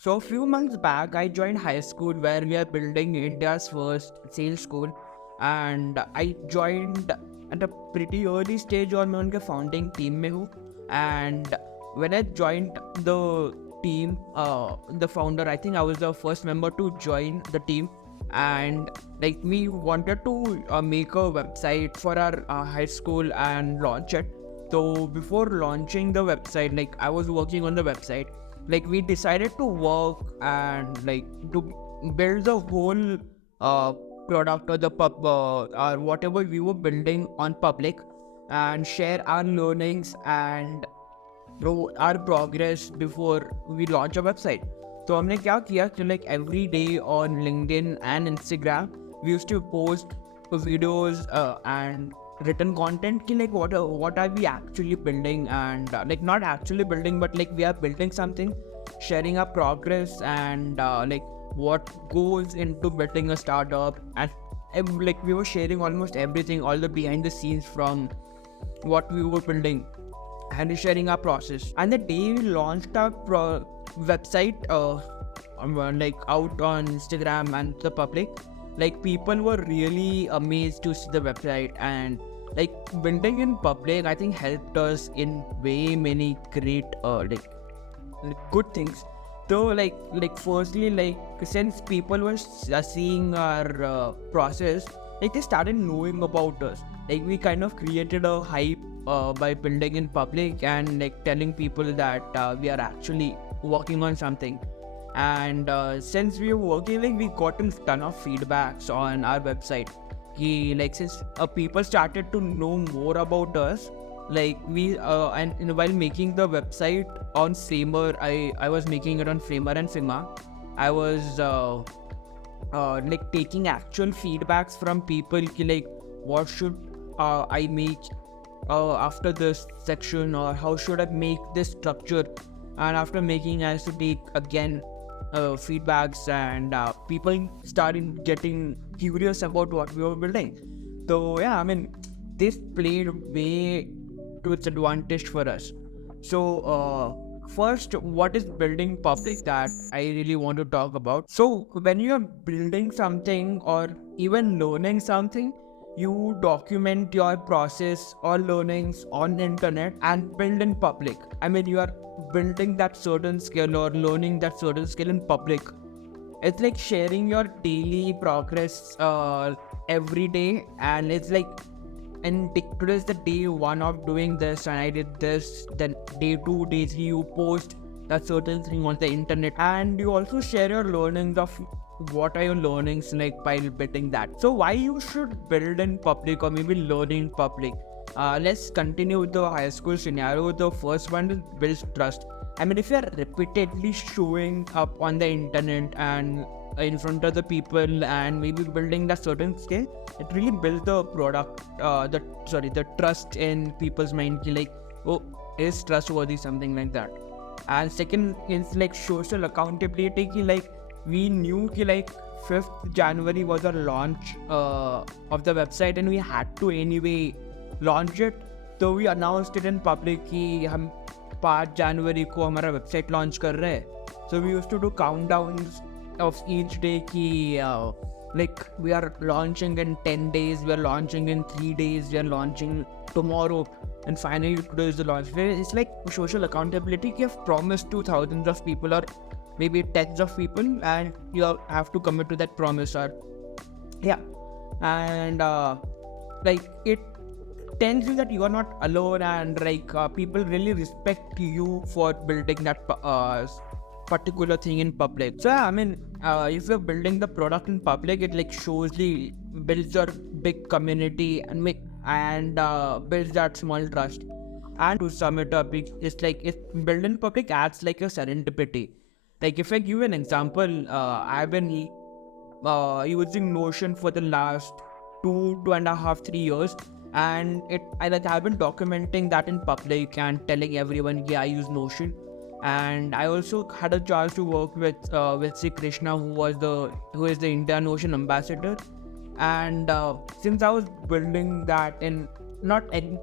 So a few months back, I joined high school where we are building India's first sales school, and I joined at a pretty early stage और मैं उनके founding team में हूँ. And when I joined the team, the founder, I think I was the first member to join the team, and like we wanted to make a website for our high school and launch it. So before launching the website, like I was working on the website, like we decided to work and like to build the whole product or the or whatever we were building on public, and share our learnings and our progress before we launch a website. तो हमने क्या किया कि like every day on LinkedIn and Instagram we used to post videos and written content ki like what are we actually building, and like not actually building but like we are building something, sharing our progress and like what goes into building a startup, and like we were sharing almost everything, all the behind the scenes from what we were building and sharing our process. And the day we launched our website like out on Instagram and the public, like people were really amazed to see the website, and like building in public I think helped us in way many great like good things. So like firstly, like since people were seeing our process, like they started knowing about us. Like we kind of created a hype by building in public and like telling people that we are actually working on something. And since we were working, like we got a ton of feedbacks on our website. Like since people started to know more about us, like we and while making the website on Framer, I was making it on Framer and Figma. I was like taking actual feedbacks from people like what should I make after this section, or how should I make this structure. And after making, I used to take again feedbacks, and people started getting curious about what we were building. So yeah, I mean this played way to its advantage for us. So first, what is building public that I really want to talk about. So when you are building something or even learning something, you document your process or learnings on the internet and build in public. I mean, you are building that certain skill or learning that certain skill in public. It's like sharing your daily progress every day, and it's like, and today's the day one of doing this, and I did this. Then day 2, day 3, you post that certain thing on the internet, and you also share your learnings of what are your learnings like by building that. So why you should build in public or maybe learn in public? Let's continue with the high school scenario. The first one is build trust. I mean, if you are repeatedly showing up on the internet and in front of the people and maybe building that certain skill, it really builds the product, the trust in people's mind. Like, oh, is trustworthy, something like that. And second is like social accountability. Like we knew like 5th January was a launch of the website, and we had to anyway launch it. So we announced it in public कि हम 5 जनवरी को हमारा website launch कर रहे हैं. So we used to do countdowns of each day कि like we are launching in 10 days, we are launching in 3 days, we are launching tomorrow, and finally today is the launch. It's like social accountability. You have promised to thousands of people or maybe tens of people, and you have to commit to that promise. Or yeah, and like it tells you that you are not alone, and like people really respect you for building that particular thing in public. So yeah, I mean if you're building the product in public, it like builds your big community and builds that small trust. And to sum it up, it's like if build in public acts like a serendipity. Like if I give an example, I've been using Notion for the last 2.5, 3 years, and I've been documenting that in public and telling everyone, yeah, I use Notion. And I also had a chance to work with Sri Krishna, who is the Indian Notion ambassador. And since I was building that not in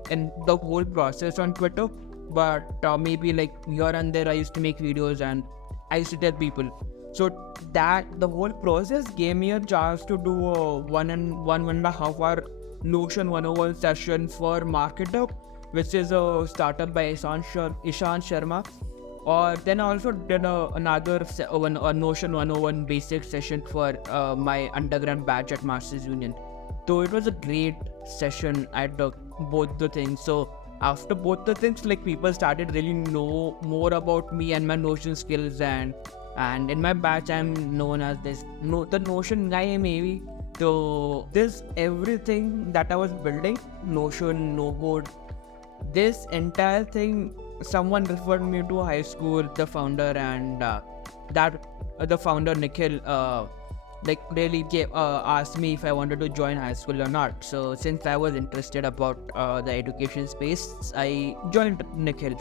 the whole process on Twitter, but maybe like here and there I used to make videos and I used to tell people. So that the whole process gave me a chance to do a one and a half hour Notion 101 session for Marketup, which is a startup by Ishan Sharma. Or then I also did a Notion 101 basic session for my undergrad batch at Masters Union. So it was a great session at both the things. So after both the things, like people started really know more about me and my Notion skills, and in my batch I'm known as the Notion guy maybe. So this everything that I was building, Notion, no code, this entire thing, someone referred me to Hive School, the founder, and the founder Nikhil really asked me if I wanted to join Hive School or not. So since I was interested about the education space, I joined Nikhil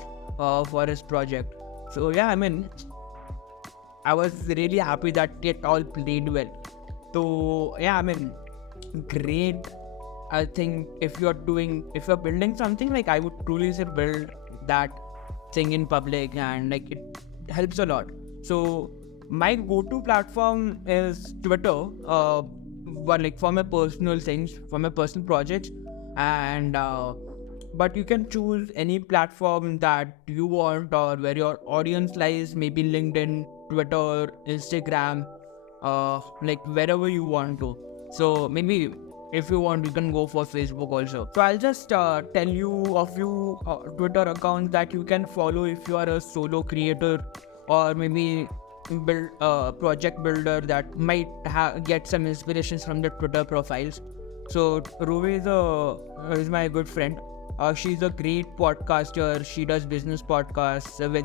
for his project. So yeah, I mean, I was really happy that it all played well. So yeah, I mean, great. I think if you're building something, like I would truly say build that thing in public, and like it helps a lot. So my go-to platform is Twitter, but like for my personal things, for my personal projects, and but you can choose any platform that you want or where your audience lies, maybe LinkedIn, Twitter, Instagram, like wherever you want to. So maybe if you want, you can go for Facebook also. So I'll just tell you a few Twitter accounts that you can follow if you are a solo creator, or maybe project builder that might get some inspirations from the Twitter profiles. So Ruvi is my good friend. She's a great podcaster. She does business podcasts with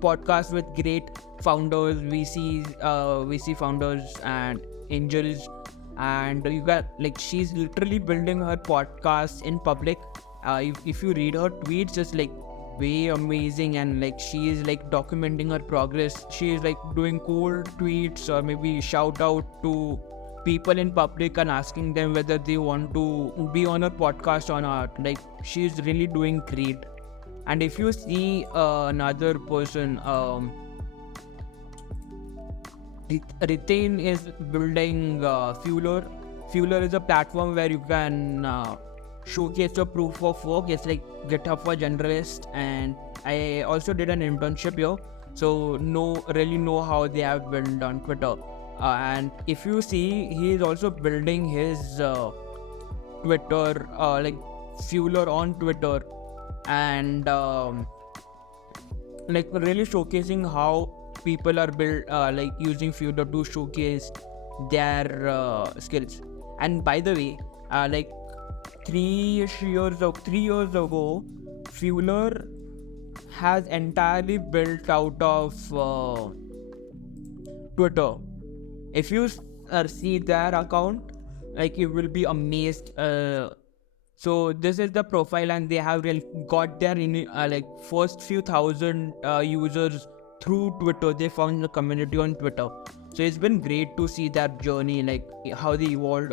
podcasts with great founders, VC founders and angels. And you got like, she's literally building her podcast in public. If you read her tweets, just like way amazing, and like she is like documenting her progress. She is like doing cool tweets, or maybe shout out to people in public and asking them whether they want to be on her podcast or not. Like she's really doing great. And if you see another person, Ritain is building Fueler. Fueler is a platform where you can showcase your proof of work. It's like GitHub for generalists, and I also did an internship here, so really know how they have built on Twitter. And if you see, he is also building his Twitter, like Fueler on Twitter, and like really showcasing how people are like using Fueler to showcase their skills. And by the way, like 3 years ago, Fueler has entirely built out of Twitter. If you see their account, like you will be amazed. So this is the profile, and they have got their like first few thousand users through Twitter. They found the community on Twitter. So it's been great to see that journey, like how they evolved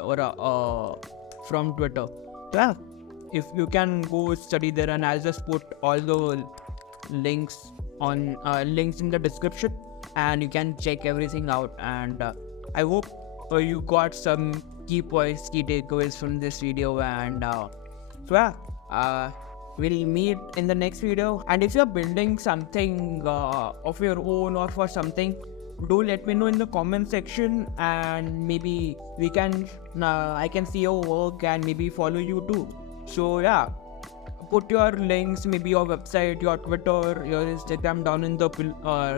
from Twitter. So yeah, if you can go study there, and I'll just put all the links in the description, and you can check everything out. And I hope you got some key points, key takeaways from this video. And so yeah, we'll meet in the next video. And if you're building something of your own or for something, do let me know in the comment section, and maybe we can I can see your work and maybe follow you too. So yeah, put your links, maybe your website, your Twitter, your Instagram down in the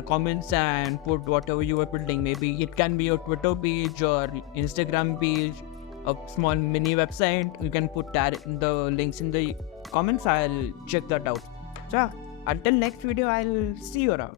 comments, and put whatever you are building. Maybe it can be your Twitter page or Instagram page, a small mini website. You can put that in the links in the comments. I'll check that out. So yeah, until next video, I'll see you around.